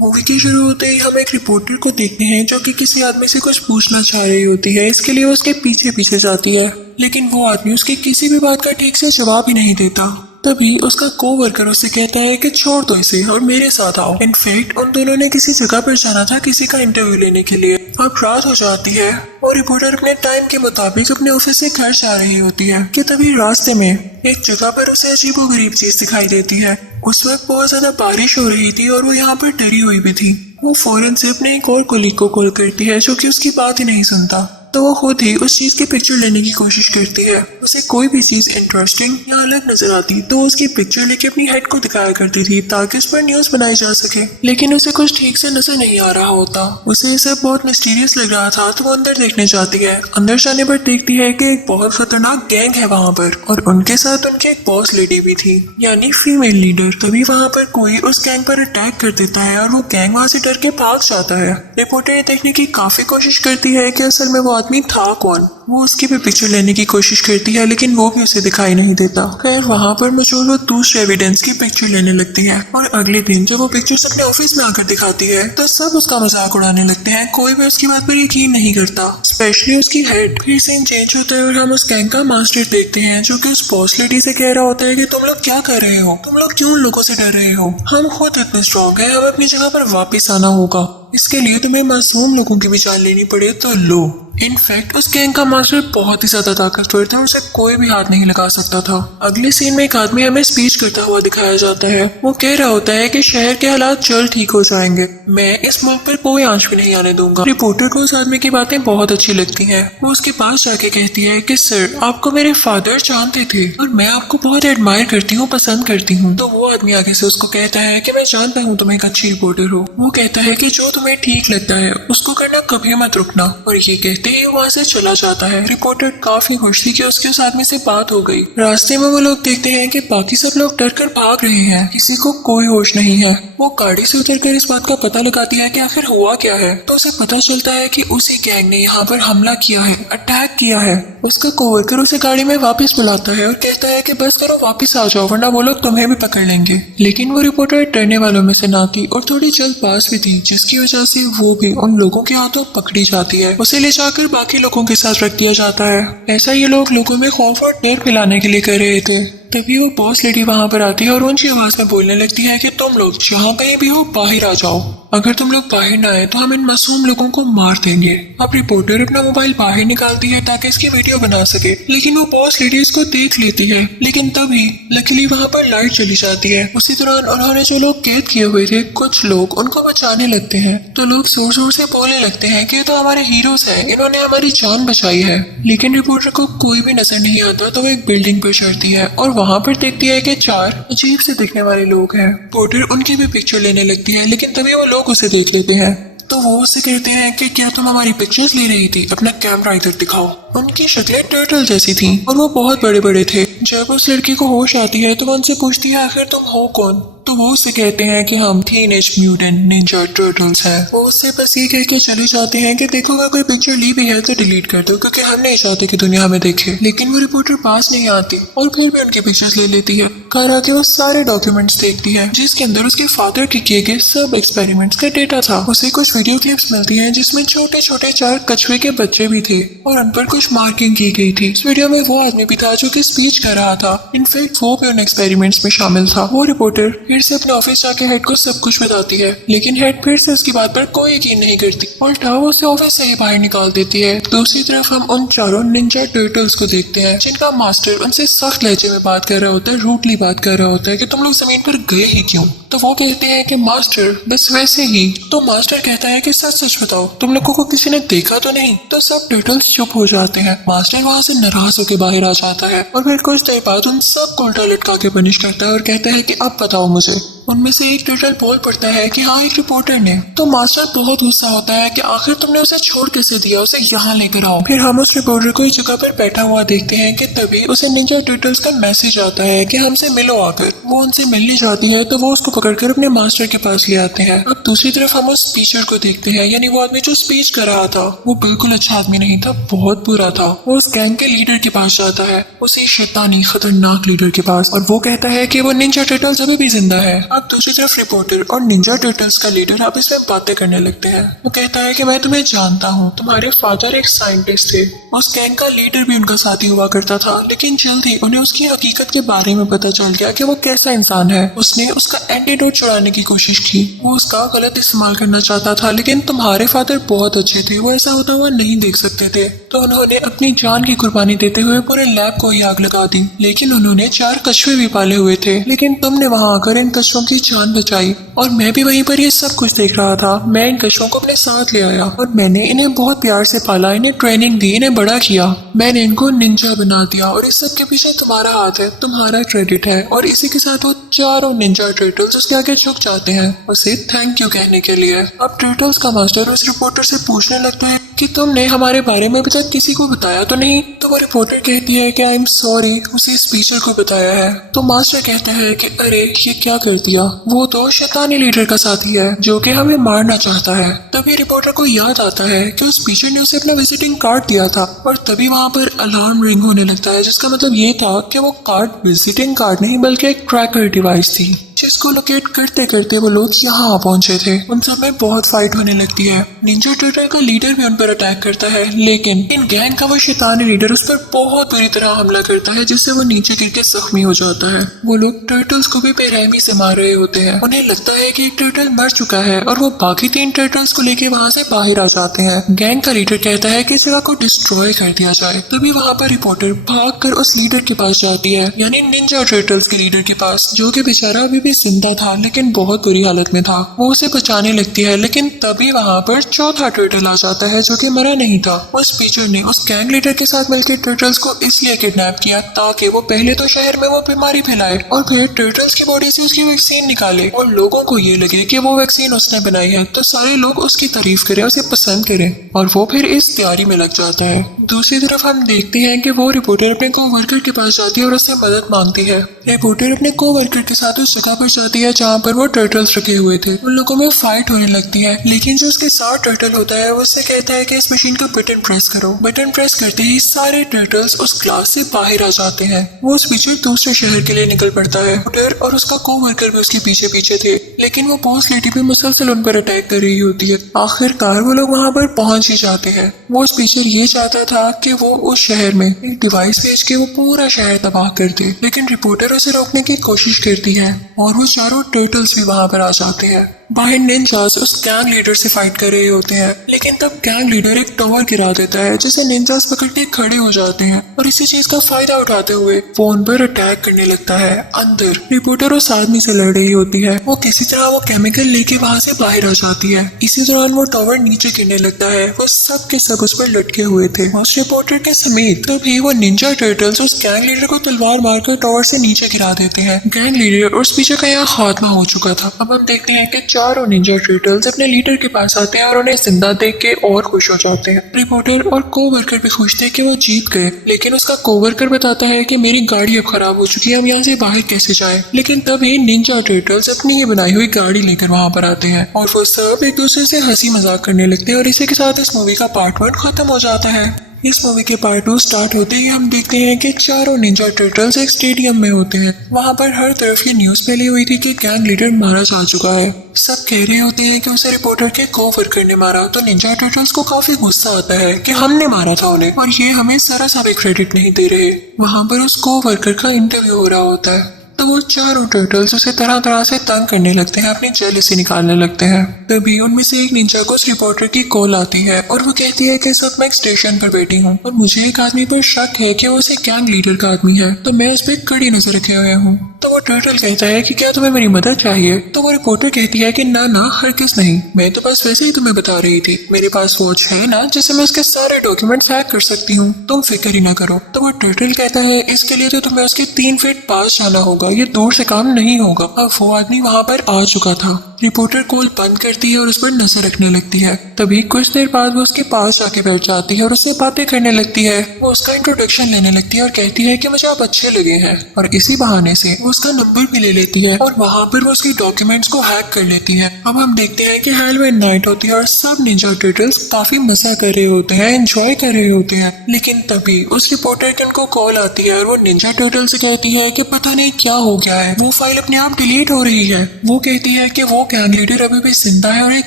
Movie के शुरू होते ही हम एक रिपोर्टर को देखते हैं जो कि किसी आदमी से कुछ पूछना चाह रही होती है। इसके लिए उसके पीछे पीछे जाती है, लेकिन वो आदमी उसकी किसी भी बात का ठीक से जवाब ही नहीं देता। तभी उसका कोवर्कर उससे कहता है कि छोड़ दो इसे और मेरे साथ आओ। इनफैक्ट उन दोनों ने किसी जगह पर जाना था किसी का इंटरव्यू लेने के लिए। अब रात हो जाती है और रिपोर्टर अपने टाइम के मुताबिक अपने ऑफिस से घर जा रही होती है कि तभी रास्ते में एक जगह पर उसे अजीबोगरीब चीज दिखाई देती है। उस वक्त बहुत ज्यादा बारिश हो रही थी और वो यहाँ पर डरी हुई भी थी। वो फौरन से अपने एक और कोलीग को कॉल करती है जो कि उसकी बात ही नहीं सुनता। तो वो खुद ही उस चीज की पिक्चर लेने की कोशिश करती है। उसे कोई भी चीज इंटरेस्टिंग या अलग नजर आती तो उसकी पिक्चर लेके अपनी हेड को दिखाया करती थी ताकि उस पर न्यूज बनाई जा सके, लेकिन उसे कुछ ठीक से नजर नहीं आ रहा होता। उसे ये सब बहुत मिस्टीरियस लग रहा था तो वो अंदर देखने जाती है। अंदर जाने पर देखती है कि एक बहुत खतरनाक गैंग है वहाँ पर और उनके साथ उनकी एक बॉस लेडी भी थी, यानी फीमेल लीडर। तभी वहाँ पर कोई उस गैंग पर अटैक कर देता है और वो गैंग वहाँ से डर के भाग जाता है। रिपोर्टर ये देखने की काफी कोशिश करती है कि असल में वो आदमी था कौन। वो उसकी भी पिक्चर लेने की कोशिश करती है लेकिन वो भी उसे दिखाई नहीं देता। खैर वहाँ पर मौजूद वो दूसरे एविडेंस की पिक्चर लेने लगती है और अगले दिन जब वो पिक्चर्स अपने ऑफिस में आकर दिखाती है तो सब उसका मजाक उड़ाने लगते हैं। कोई भी उसकी बात पर यकीन नहीं करता, स्पेशली उसकी हेड। फिर सीन चेंज होता है और हम उस गैंग का मास्टर देखते हैं जो कि उस बॉस लेडी से कह रहा होता है कि तुम लोग क्या कर रहे हो, तुम लोग क्यों उन लोगों से डर रहे हो, हम खुद इतने स्ट्रॉन्ग है, हमें अपनी जगह पर वापिस आना होगा। इसके लिए तुम्हें मासूम लोगों की भी जान लेनी पड़े तो लो। इनफैक्ट उस गैंग का मास्टर बहुत ही ज्यादा ताकतवर था, उसे कोई भी हाथ नहीं लगा सकता था। अगले सीन में एक आदमी हमें स्पीच करता हुआ दिखाया जाता है। वो कह रहा होता है कि शहर के हालात जल्द ठीक हो जाएंगे, मैं इस मुल्क पर कोई आंच भी नहीं आने दूंगा। रिपोर्टर को उस आदमी की बातें बहुत अच्छी लगती है। वो उसके पास जाके कहती है कि सर आपको मेरे फादर जानते थे और मैं आपको बहुत एडमायर करती हूँ, पसंद करती हूँ। तो वो आदमी आगे से उसको कहता है कि मैं जानता हूँ तुम एक अच्छी रिपोर्टर हो। वो कहता है कि जो तुम्हें ठीक लगता है उसको करना, कभी मत रुकना। और ये कहते ही वहाँ से चला जाता है। रिपोर्टर काफी खुश थी कि उसके उस आदमी से बात हो गई। रास्ते में वो लोग देखते हैं कि बाकी सब लोग डर कर भाग रहे हैं, किसी को कोई होश नहीं है। वो गाड़ी से उतरकर इस बात का पता लगाती है कि आखिर हुआ क्या है। तो उसे पता चलता है कि उसी गैंग ने यहाँ पर हमला किया है, अटैक किया है। उसका कोवर्कर उसे गाड़ी में वापस बुलाता है और कहता है कि बस करो, वापस आ जाओ वरना वो लोग तुम्हें भी पकड़ लेंगे। लेकिन वो रिपोर्टर डरने वालों में से ना थी और थोड़ी जल्दबाज भी थी, जिसकी वजह से वो भी उन लोगों के हाथों पकड़ी जाती है। उसे ले जाकर बाकी लोगों के साथ रख दिया जाता है। ऐसा ये लोग लोगों में खौफ और डर फैलाने के लिए कर रहे थे। तभी वो बॉस लेडी वहाँ पर आती है और ऊंची आवाज में बोलने लगती है कि तुम लोग जहाँ कहीं भी हो बाहर आ जाओ, अगर तुम लोग बाहर ना आए तो हम इन मासूम लोगों को मार देंगे। अब रिपोर्टर अपना मोबाइल बाहर निकालती है ताकि इसकी वीडियो बना सके, लेकिन वो बॉस लेडी इसको देख लेती है। लेकिन तभी लकीली वहाँ पर लाइट चली जाती है। उसी दौरान उन्होंने जो लोग कैद किए हुए थे, कुछ लोग उनको बचाने लगते हैं। तो लोग जोर जोर से बोलने लगते हैं कि तो हमारे हीरोज हैं, इन्होंने हमारी जान बचाई है। लेकिन रिपोर्टर को कोई भी नजर नहीं आता तो वो एक बिल्डिंग पर चढ़ती है और वहाँ पर देखती है कि 4 अजीब से दिखने वाले लोग हैं। रिपोर्टर उनकी भी पिक्चर लेने लगती है, लेकिन तभी वो लोग उसे देख लेते हैं। तो वो उससे कहते हैं कि क्या तुम हमारी पिक्चर्स ले रही थी, अपना कैमरा इधर दिखाओ। उनकी शक्लें टर्टल जैसी थी और वो बहुत बड़े बड़े थे। जब उस लड़की को होश आती है तो वो उनसे पूछती है आखिर तुम हो कौन। तो वो उससे कहते हैं कि हम टीनेज म्यूटेंट निंजा टर्टल्स हैं। वो उससे बस ये कह के चले जाते हैं कि देखो अगर कोई पिक्चर ली भी है तो डिलीट कर दो, क्योंकि हम नहीं चाहते कि दुनिया हमें देखे। लेकिन वो रिपोर्टर पास नहीं आती और फिर भी उनकी पिक्चर्स ले लेती है। घर आके वो सारे डॉक्यूमेंट्स देखती है जिसके अंदर उसके फादर के किए गए सब एक्सपेरिमेंट्स का डेटा था। उसे कुछ वीडियो क्लिप्स मिलती हैं जिसमें छोटे छोटे 4 कछुए के बच्चे भी थे और उन पर कुछ मार्किंग की गई थी। इस वीडियो में वो आदमी भी था जो कि स्पीच कर रहा था। इनफैक्ट वो भी उन एक्सपेरिमेंट्स में शामिल था। वो रिपोर्टर फिर से अपने ऑफिस जाके हेड को सब कुछ बताती है, लेकिन हेड फिर से उसकी बात पर कोई यकीन नहीं करती, उल्टा वो उसे ऑफिस से ही बाहर निकाल देती है। दूसरी तरफ हम उन 4 निंजा टर्टल्स को देखते हैं जिनका मास्टर उनसे सख्त लहजे में बात कर रहा होता है, रूटली बात कर रहा होता है कि तुम लोग जमीन पर गए ही क्यों। तो वो कहते हैं कि मास्टर बस वैसे ही। तो मास्टर कहता है कि सच सच बताओ, तुम लोगों को किसी ने देखा तो नहीं। तो सब टर्टल्स चुप हो जाते हैं। मास्टर वहाँ से नाराज होकर बाहर आ जाता है और फिर कुछ देर बाद उन सबको उल्टा लटका के पनिश करता है और कहता है कि अब बताओ मुझे। उनमें से एक टर्टल बोल पड़ता है कि हाँ एक रिपोर्टर ने। तो मास्टर बहुत गुस्सा होता है कि आखिर तुमने उसे छोड़ कैसे दिया, उसे यहाँ लेकर आओ। फिर हम उस रिपोर्टर को इस जगह पर बैठा हुआ देखते हैं कि तभी उसे निंजा टर्टल्स का मैसेज आता है कि हमसे मिलो आकर। वो उनसे मिलने जाती है तो वो उसको पकड़कर अपने मास्टर के पास ले आते हैं। अब दूसरी तरफ हम उस स्पीचर को देखते हैं, यानी वो आदमी जो स्पीच कर रहा था। वो बिल्कुल अच्छा आदमी नहीं था, बहुत बुरा था। वो उस गैंग के लीडर के पास जाता है, उसी शैतानी खतरनाक लीडर के पास, और वो कहता है कि वो निंजा टर्टल्स अभी भी जिंदा है। अब दूसरी तरफ रिपोर्टर और निंजा टर्टल्स का लीडर आपस में बातें करने लगते हैं। वो कहता है कि मैं तुम्हें जानता हूँ, तुम्हारे फादर एक साइंटिस्ट थे। उस गैंग का लीडर भी उनका साथी हुआ करता था, लेकिन जल्द ही उन्हें उसकी हकीकत के बारे में पता चल गया कि वो कैसा इंसान है। उसने उसका एंटीडोट चुराने की कोशिश की, वो उसका गलत इस्तेमाल करना चाहता था, लेकिन तुम्हारे फादर बहुत अच्छे थे, वो ऐसा होता हुआ नहीं देख सकते थे, तो उन्होंने अपनी जान की कुर्बानी देते हुए पूरे लैब को ही आग लगा दी। लेकिन उन्होंने 4 कछुए भी पाले हुए थे, लेकिन तुमने वहां आकर इन कछुओं की जान बचाई और मैं भी वहीं पर ये सब कुछ देख रहा था। मैं इन कछुओं को अपने साथ ले आया और मैंने इन्हें बहुत प्यार से पाला, इन्हें ट्रेनिंग दी, इन्हें बड़ा किया, मैंने इनको निंजा बना दिया और इस सब के पीछे तुम्हारा हाथ है, तुम्हारा क्रेडिट है। और इसी के साथ वो चारों निंजा टर्टल्स उसके आगे झुक जाते हैं उसे थैंक यू कहने के लिए। अब टर्टल्स का मास्टर उस रिपोर्टर से पूछने लगता है कि तुमने हमारे बारे में अभी तक किसी को बताया तो नहीं? तो वो रिपोर्टर कहती है कि आई एम सॉरी, उसी स्पीचर को बताया है। तो मास्टर कहता है कि अरे ये क्या कर दिया, वो तो शैतानी लीडर का साथी है जो कि हमें मारना चाहता है। तभी रिपोर्टर को याद आता है कि उस स्पीचर ने उसे अपना विजिटिंग कार्ड दिया था और तभी वहाँ पर अलार्म रिंग होने लगता है, जिसका मतलब ये था कि वो कार्ड विजिटिंग कार्ड नहीं बल्कि एक ट्रैकर डिवाइस थी, जिसको लोकेट करते करते वो लोग यहाँ पहुंचे थे। उन सब में बहुत फाइट होने लगती है। निंजा टर्टल का लीडर भी उन पर अटैक करता है, लेकिन इन गैंग का वो शैतानी लीडर उस पर बहुत बुरी तरह हमला करता है, जिससे वो नीचे गिर के जख्मी हो जाता है। वो लोग टर्टल्स को भी बेरहमी से मार रहे होते हैं। उन्हें लगता है कि एक टर्टल मर चुका है और वो बाकी 3 टर्टल्स को लेके वहाँ से बाहर आ जाते हैं। गैंग का लीडर कहता है कि इस जगह को डिस्ट्रॉय कर दिया जाए। तभी वहाँ पर रिपोर्टर भागकर उस लीडर के पास जाती है, यानी निंजा टर्टल्स के लीडर के पास, जो कि बेचारा अभी भी जिंदा था लेकिन बहुत बुरी हालत में था। वो उसे बचाने लगती है, लेकिन तभी वहाँ पर चौथा टर्टल आ जाता है जो कि मरा नहीं था। उस टीचर ने उस गैंग लीडर के साथ मिलकर टर्टल्स को इसलिए किडनैप किया ताकि वो पहले तो शहर में वो बीमारी फैलाए और फिर टर्टल्स की बॉडी से उसकी वैक्सीन निकाले और लोगों को ये लगे कि वो वैक्सीन उसने बनाई है, तो सारे लोग उसकी तारीफ करें, उसे पसंद करें और वो फिर इस तैयारी में लग जाता है। दूसरी तरफ हम देखते हैं कि वो रिपोर्टर अपने को वर्कर के पास जाती है और उससे मदद मांगती है। रिपोर्टर अपने को वर्कर के साथ उस जगह पर जाती है जहाँ पर वो टर्टल्स रखे हुए थे। उन लोगों में फाइट होने लगती है, लेकिन जो उसके साथ टर्टल होता है वो उससे कहता है कि इस मशीन का बटन प्रेस करो। बटन प्रेस करते ही सारे टर्टल्स उस क्लास से बाहर आ जाते हैं। वो उस पीछे दूसरे शहर के लिए निकल पड़ता है। रिपोर्टर और उसका को वर्कर भी उसके पीछे पीछे थे, लेकिन वो बॉस लेडी भी मुसलसल उन पर अटैक कर रही होती है। आखिरकार वो लोग वहाँ पर पहुंच ही जाते हैं। वो स्पीकर ये चाहता था कि वो उस शहर में एक डिवाइस भेज के वो पूरा शहर तबाह कर दे, लेकिन रिपोर्टर उसे रोकने की कोशिश करती है और वो चारों टर्टल्स भी वहाँ पर आ जाते हैं। बाहर निंजास उस गैंग लीडर से फाइट कर रहे होते हैं, लेकिन तब गैंग लीडर एक टावर गिरा देता है जिसे निंजास पकड़ के खड़े हो जाते हैं और इसी चीज का फायदा उठाते हुए फोन पर अटैक करने लगता है। अंदर रिपोर्टर उस आदमी से लड़ रही होती है। वो किसी तरह वो केमिकल लेके वहाँ से बाहर आ जाती है। इसी दौरान वो टावर नीचे गिरने लगता है। वो सब के सब उस पर लटके हुए थे, उस रिपोर्टर के समेत। तभी वो निंजा टर्टल्स उस गैंग लीडर को तलवार मारकर टावर से नीचे गिरा देते हैं। गैंग लीडर और स्पीकर का यहाँ खात्मा हो चुका था। अब हम देखते हैं कि चारों निंजा टर्टल्स अपने लीडर के पास आते हैं और उन्हें जिंदा देख के और खुश हो जाते हैं। रिपोर्टर और कोवर्कर भी खुश थे कि वो जीत गए, लेकिन उसका कोवर्कर बताता है कि मेरी गाड़ी अब खराब हो चुकी है, हम यहाँ से बाहर कैसे जाएं? लेकिन तभी निंजा टर्टल्स अपनी ही बनाई हुई गाड़ी लेकर वहाँ पर आते हैं और वो सब एक दूसरे से हंसी मजाक करने लगते हैं और इसी के साथ इस मूवी का पार्ट 1 खत्म हो जाता है। इस मूवी के पार्ट 2 स्टार्ट होते ही हम देखते हैं कि चारों निंजा टर्टल्स एक स्टेडियम में होते हैं। वहाँ पर हर तरफ ये न्यूज फैली हुई थी कि गैंग लीडर मारा जा चुका है। सब कह रहे होते हैं कि उसे रिपोर्टर के को-वर्कर ने मारा, तो निंजा टर्टल्स को काफी गुस्सा आता है कि हमने मारा था उन्हें और ये हमें जरा सा भी क्रेडिट नहीं दे रहे। वहाँ पर उस को-वर्कर का इंटरव्यू हो रहा होता है, तो वो चारों टर्टल्स उसे तरह तरह से तंग करने लगते हैं, अपनी जेलसी निकालने लगते हैं। तभी उनमें से एक निंजा को उस रिपोर्टर की कॉल आती है और वो कहती है कि सब मैं एक स्टेशन पर बैठी हूँ और मुझे एक आदमी पर शक है कि वो उसे गैंग लीडर का आदमी है, तो मैं उस पर कड़ी नजर रखे हुए हूँ। तो वो टर्टल कहता है कि क्या तुम्हें मेरी मदद चाहिए? तो वो रिपोर्टर कहती है कि ना हरगिज नहीं, मैं तो बस वैसे ही तुम्हें बता रही थी। मेरे पास वॉच है ना जिससे मैं उसके सारे डॉक्यूमेंट्स हैक कर सकती हूँ, तुम फिक्र ही ना करो। तो वो टर्टल कहता है इसके लिए तो तुम्हें उसके 3 फीट पास जाना होगा, ये दूर से काम नहीं होगा। अब वो आदमी वहाँ पर आ चुका था। रिपोर्टर कॉल बंद करती है और उस पर नजर रखने लगती है। तभी कुछ देर बाद वो उसके पास जाके बैठ जाती है और उससे बातें करने लगती है। वो उसका इंट्रोडक्शन लेने लगती है और कहती है कि मुझे आप अच्छे लगे हैं, और इसी बहाने से वो उसका नंबर भी ले लेती है और वहाँ पर वो उसकी डॉक्यूमेंट्स को हैक कर लेती है। अब हम देखते हैं कि हैलोवीन नाइट होती है और सब निंजा टर्टल्स काफी मजा कर रहे होते हैं, एंजॉय कर रहे होते हैं। लेकिन तभी उस रिपोर्टर की उनको कॉल आती है और वो निंजा टर्टल से कहती है कि पता नहीं क्या हो गया है, वो फाइल अपने आप डिलीट हो रही है। वो कहती है कि वो गैंग लीडर अभी भी जिंदा है और एक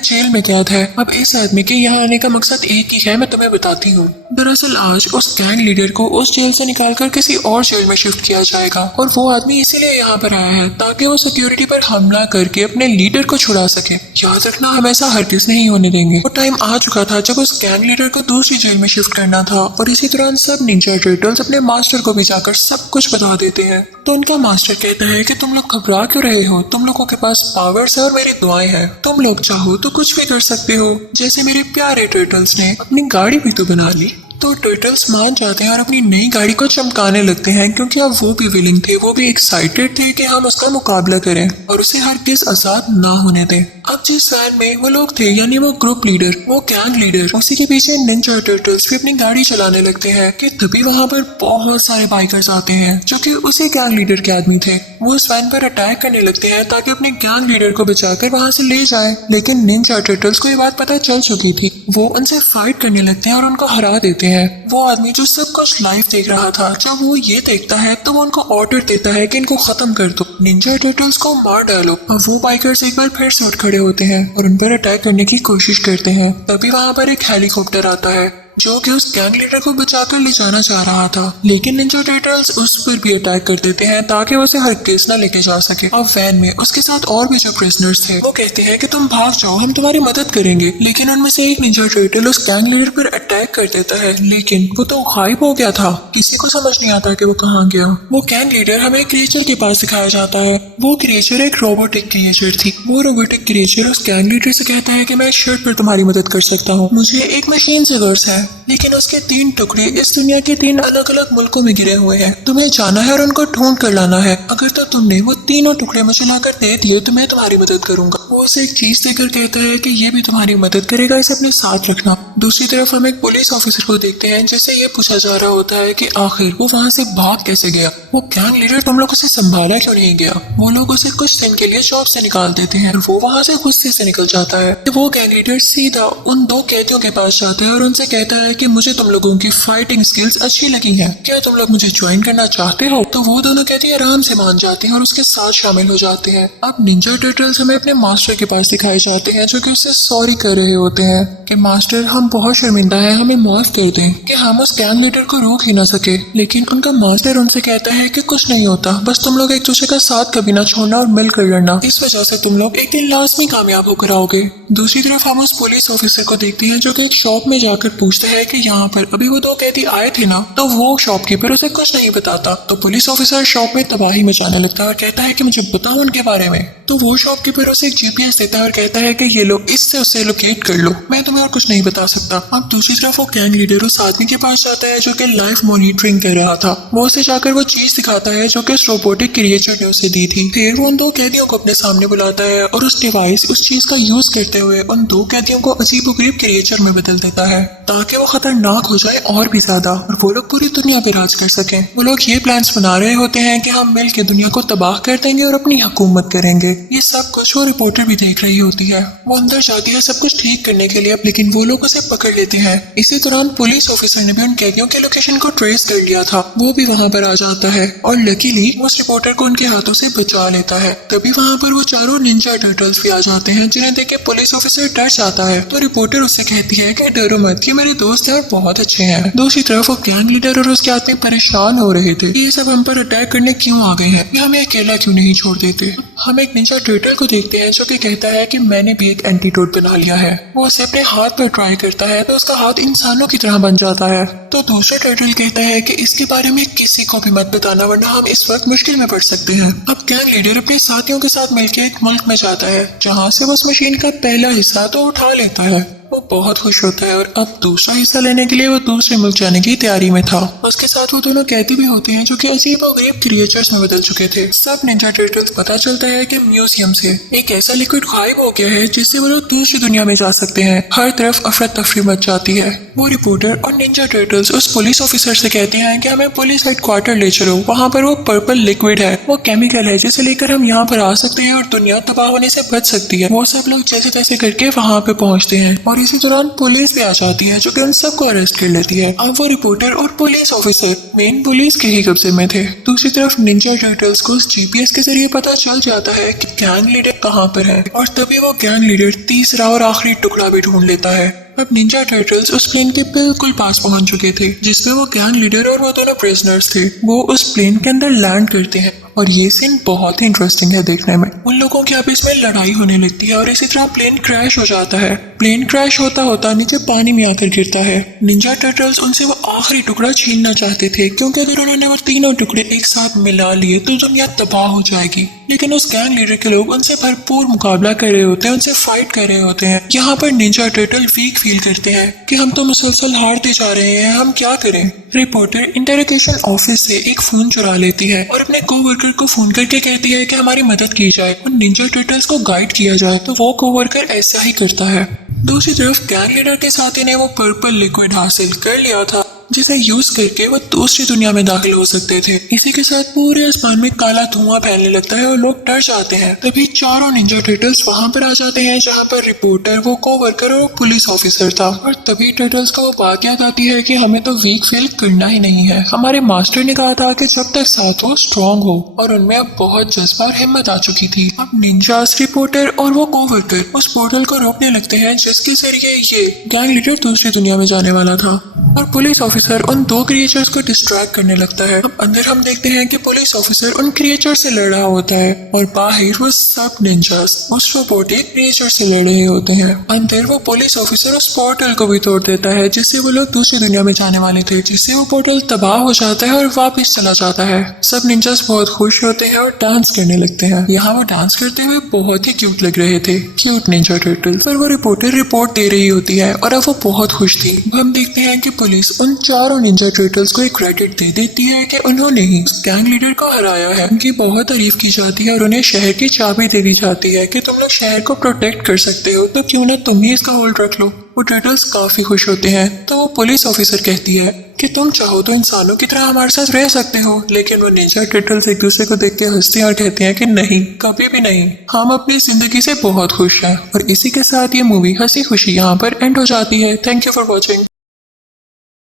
जेल में कैद है। अब इस आदमी के यहाँ आने का मकसद एक ही है, मैं तुम्हें बताती हूँ। दरअसल आज उस गैंग लीडर को उस जेल से निकालकर किसी और जेल में शिफ्ट किया जाएगा, और वो आदमी इसीलिए यहाँ पर आया है ताकि वो सिक्योरिटी पर हमला करके अपने लीडर को छुड़ा सके। याद रखना, हम ऐसा हरगिज नहीं होने देंगे। वो टाइम आ चुका था जब उस गैंग लीडर को दूसरी जेल में शिफ्ट करना था, और इसी दौरान सब निंजा टर्टल्स अपने मास्टर को भी जाकर सब कुछ बता देते हैं। तो उनका मास्टर कहता है कि तुम लोग घबरा क्यों रहे हो, तुम लोगों के पास पावर्स है और मेरी दुआएं हैं, तुम लोग चाहो तो कुछ भी कर सकते हो। जैसे मेरे प्यारे टर्टल्स ने अपनी गाड़ी भी तो बना ली। तो टर्टल्स मान जाते हैं और अपनी नई गाड़ी को चमकाने लगते हैं, क्योंकि अब वो भी विलिंग थे, वो भी एक्साइटेड थे कि हम उसका मुकाबला करें और उसे हरगिज आजाद ना होने दें। अब जिस वैन में वो लोग थे, यानी वो ग्रुप लीडर, वो गैंग लीडर, उसी के पीछे निंजा टर्टल्स भी अपनी गाड़ी चलाने लगते हैं कि तभी वहाँ पर बहुत सारे बाइकर्स आते हैं जो कि उसी गैंग लीडर के आदमी थे। वो उस वैन पर अटैक करने लगते हैं ताकि अपने गैंग लीडर को बचाकर वहाँ से ले जाए। लेकिन निंजा टर्टल्स को ये बात पता चल चुकी थी। वो उनसे फाइट करने लगते हैं और उनको हरा देते हैं। वो आदमी जो सब कुछ लाइव देख रहा था, जब वो ये देखता है तो वो उनको ऑर्डर देता है कि इनको खत्म कर दो, निंजा टर्टल्स को मार डालो। अब वो बाइकर्स एक बार फिर से उठ खड़े होते हैं और उन पर अटैक करने की कोशिश करते हैं। तभी वहाँ पर एक हेलीकॉप्टर आता है जो कि उस गैंग लीडर को बचाकर ले जाना चाह रहा था, लेकिन निंजा टर्टल्स उस पर भी अटैक कर देते हैं ताकि वो उसे हरगिज ना लेके जा सके। अब वैन में उसके साथ और भी जो प्रिजनर्स थे वो कहते हैं कि तुम भाग जाओ, हम तुम्हारी मदद करेंगे। लेकिन उनमें से एक निंजा टर्टल उस गैंग लीडर पर अटैक कर देता है, लेकिन वो तो गायब हो गया था, किसी को समझ नहीं आता कि वो कहाँ गया। वो गैंग लीडर हमें क्रिएचर के पास दिखाया जाता है। वो क्रिएचर एक रोबोटिक क्रिएचर थी। वो रोबोटिक क्रिएचर उस गैंग लीडर से कहता है कि मैं इस शर्ट पर तुम्हारी मदद कर सकता हूँ, मुझे एक मशीन से गर्ज है, लेकिन उसके 3 टुकड़े इस दुनिया के 3 अलग अलग मुल्कों में गिरे हुए हैं। तुम्हें जाना है और उनको ढूंढ कर लाना है। अगर तो तुमने वो तीनों टुकड़े मुझे लाकर दे दिए तो मैं तुम्हारी मदद करूंगा। वो उसे एक चीज देकर कहता है कि ये भी तुम्हारी मदद करेगा, इसे अपने साथ रखना। दूसरी तरफ हम एक पुलिस ऑफिसर को देखते हैं जिससे ये पूछा जा रहा होता है कि आखिर वो वहाँ से भाग कैसे गया। वो गैंग लीडर तुम लोग उसे संभाला क्यों नहीं गया। वो लोग उसे कुछ दिन के लिए जॉब से निकाल देते हैं और वो वहाँ से गुस्से से निकल जाता है। वो गैंग लीडर सीधा उन 2 कैदियों के पास जाता है और उनसे कहता है कि मुझे तुम लोगों की फाइटिंग स्किल्स अच्छी लगी हैं, क्या तुम लोग मुझे ज्वाइन करना चाहते हो। तो वो दोनों कैदी आराम से मान जाते हैं और उसके साथ शामिल हो जाते हैं। अब निंजा टर्टल्स हमें अपने मास्टर के पास दिखाए जाते हैं जो कि उससे सॉरी कर रहे होते हैं कि मास्टर हम बहुत शर्मिंदा है, हमें माफ कर दें कि हम उस गैंग लीडर को रोक ही ना सके। लेकिन उनका मास्टर उनसे कहता है कि कुछ नहीं होता, बस तुम लोग एक दूसरे का साथ कभी ना छोड़ना और मिलकर लड़ना, इस वजह से तुम लोग एक दिन लाजमी कामयाब होकर आओगे। दूसरी तरफ हम उस पुलिस ऑफिसर को देखते हैं जो कि एक शॉप में जाकर पूछता है कि यहाँ पर अभी वो 2 कैदी आए थे ना। तो वो शॉपकीपर उसे कुछ नहीं बताता। तो पुलिस ऑफिसर शॉप में तबाही मचाने लगता है और कहता है कि मुझे बताओ उनके बारे में। तो वो शॉपकीपर उसे एक जीपीएस देता है और कहता है कि ये लो, इससे उसे लोकेट कर लो, मैं तुम्हें और कुछ नहीं बता सकता। अब दूसरी तरफ वो गैंग लीडर उस आदमी के पास जाता है जो कि लाइव मॉनिटरिंग कर रहा था। वो उसे जाकर वो चीज दिखाता है जो कि उस रोबोटिक क्रिएचर ने उसे दी थी। फिर वो उन 2 कैदियों को अपने सामने बुलाता है और उस डिवाइस, उस चीज का यूज करते हुए उन 2 कैदियों को अजीबोगरीब क्रिएचर में बदल देता है ताकि वो खतरनाक हो जाए और भी ज्यादा, और वो लोग पूरी दुनिया पे राज कर सके। वो लोग ये प्लान्स बना रहे होते हैं कि हम मिल के दुनिया को तबाह कर देंगे और अपनी हुकूमत करेंगे। ये सब कुछ वो रिपोर्टर भी देख रही होती है। वो अंदर जाती है सब कुछ ठीक करने के लिए, लेकिन वो लोग उसे पकड़ लेते हैं। इसी दौरान पुलिस ऑफिसर ने भी उन कैदियों के लोकेशन को ट्रेस कर लिया था। वो भी वहाँ पर आ जाता है और लकीली उस रिपोर्टर को उनके हाथों से बचा लेता है। तभी वहाँ पर वो चारों निंजा टर्टल्स भी आ जाते हैं जिन्हें देख के पुलिस ऑफिसर डर जाता है। तो रिपोर्टर उससे कहती है कि डरो मत, ये मेरे दोस्त हैं और बहुत अच्छे हैं। दूसरी तरफ वो गैंग लीडर और उसके आदमी परेशान हो रहे थे, ये सब हम पर अटैक करने क्यों आ गए हैं, ये हमें अकेला क्यों नहीं छोड़ देते। हम एक निंजा टर्टल को देखते हैं जो कि कहता है कि मैंने भी एक एंटीडोट बना लिया है। वो उसे अपने हाथ पर ट्राई करता है तो उसका हाथ इंसानों की तरह बन जाता है। तो दूसरा टर्टल कहता है कि इसके बारे में किसी को भी मत बताना वरना हम इस वक्त मुश्किल में पड़ सकते हैं। अब गैंग लीडर अपने साथियों के साथ मिलकर एक मुल्क में जाता है जहाँ से वो उस मशीन का पहला हिस्सा तो उठा लेता है। वो बहुत खुश होता है और अब दूसरा हिस्सा लेने के लिए वो दूसरे मुल्क जाने की तैयारी में था। उसके साथ वो दोनों कैदी भी होते हैं जो कि अजीब और गरीब क्रिएचर्स में बदल चुके थे। सब निंजा टर्टल्स पता चलता है कि म्यूजियम से एक ऐसा लिक्विड गायब हो गया है जिससे वो लोग दूसरी दुनिया में जा सकते हैं। हर तरफ अफरा तफरी मच जाती है। वो रिपोर्टर और निंजा टर्टल्स उस पुलिस ऑफिसर से कहते हैं कि हमें पुलिस हेडक्वार्टर ले चलो, वहाँ पर वो पर्पल लिक्विड है, वो केमिकल है जिसे लेकर हम यहाँ पर आ सकते हैं और दुनिया तबाह होने से बच सकती है। वो सब लोग जैसे तैसे करके वहाँ पे पहुँचते हैं और इसी दौरान पुलिस भी आ जाती है जो कि उन सबको अरेस्ट कर लेती है। अब वो रिपोर्टर और पुलिस ऑफिसर मेन पुलिस के ही कब्जे में थे। दूसरी तरफ निंजा टर्टल्स को जीपीएस के जरिए पता चल जाता है कि गैंग लीडर कहाँ पर है और तभी वो गैंग लीडर तीसरा और आखिरी टुकड़ा भी ढूंढ लेता है। अब निंजा टर्टल्स उस प्लेन के बिल्कुल पास पहुंच चुके थे जिसमें वो गैंग लीडर और वो दोनों प्रिजनर्स थे। वो उस प्लेन के अंदर लैंड करते हैं और ये सीन बहुत ही इंटरेस्टिंग है देखने में। उन लोगों की आपस में लड़ाई होने लगती है और इसी तरह प्लेन क्रैश हो जाता है। प्लेन क्रैश होता होता नीचे पानी में आकर गिरता है। निंजा टर्टल्स उनसे वो आखिरी टुकड़ा छीनना चाहते थे क्योंकि अगर उन्होंने वो तीनों टुकड़े एक साथ मिला लिए तो दुनिया तबाह हो जाएगी। लेकिन उस गैंग लीडर के लोग उनसे भरपूर मुकाबला कर रहे होते हैं, उनसे फाइट कर रहे होते हैं। यहाँ पर निंजा टर्टल वीक फील करते हैं कि हम तो मुसलसल हारते जा रहे हैं, हम क्या करें। रिपोर्टर इंटरोगेशन ऑफिस से एक फोन चुरा लेती है और अपने कोवर्कर को फोन करके कहती है कि हमारी मदद की जाए और निंजा टर्टल्स को गाइड किया जाए, तो वो कोवर्कर ऐसा ही करता है। दूसरी तरफ गैंग लीडर के साथी ने वो पर्पल लिक्विड हासिल कर लिया था जिसे यूज करके वो दूसरी दुनिया में दाखिल हो सकते थे। इसी के साथ पूरे आसमान में काला धुआं फैलने लगता है और लोग डर जाते हैं। तभी चारों निंजा टर्टल्स वहां पर आ जाते हैं जहां पर रिपोर्टर, वो कोवर्कर और पुलिस ऑफिसर था। और तभी टर्टल्स को वो बात याद आती है कि हमें तो वीक फील करना ही नहीं है। हमारे मास्टर ने कहा था कि जब तक साथ हो स्ट्रांग हो, और उनमें अब बहुत जज्बा और हिम्मत आ चुकी थी। अब निंजास, रिपोर्टर और वो कोवर्कर उस पोर्टल को रोकने लगते हैं जिसके जरिए ये गैंग लीडर दूसरी दुनिया में जाने वाला था और पुलिस ऑफिसर उन दो क्रिएचर्स को डिस्ट्रैक्ट करने लगता है। अब अंदर हम देखते हैं कि पुलिस ऑफिसर उन क्रिएचर से लड़ रहा होता है और बाहर वो सब निंजास उस रोबोटिक क्रिएचर से लड़ रहे होते हैं। अंदर वो पुलिस ऑफिसर उस पोर्टल को भी तोड़ देता है जिससे वो लोग दूसरी दुनिया में जाने वाले थे, जिससे वो पोर्टल तबाह हो जाता है और वापस चला जाता है। सब निंजास बहुत खुश होते हैं और डांस करने लगते हैं। यहाँ वो डांस करते हुए बहुत ही क्यूट लग रहे थे, क्यूट निंजा टर्टल। पर वो रिपोर्टर रिपोर्ट दे रही होती है और अब वो बहुत खुश थी। हम देखते हैं कि पुलिस उन चारों निंजा टर्टल्स को एक क्रेडिट दे देती है कि उन्होंने ही गैंग लीडर को हराया है। उनकी बहुत तारीफ की जाती है और उन्हें शहर की चाबी दे दी जाती है कि तुम लोग शहर को प्रोटेक्ट कर सकते हो, तो क्यों ना तुम ही इसका होल्ड रख लो। वो टर्टल्स काफी खुश होते हैं। तो वो पुलिस ऑफिसर कहती है कि तुम चाहो तो इंसानों की तरह हमारे साथ रह सकते हो, लेकिन वो निंजा टर्टल्स एक दूसरे को देख के हंसते हैं और कहते हैं कि नहीं, कभी भी नहीं, हम अपनी जिंदगी से बहुत खुश हैं। और इसी के साथ ये मूवी हंसी खुशी यहाँ पर एंड हो जाती है। Thank you for watching.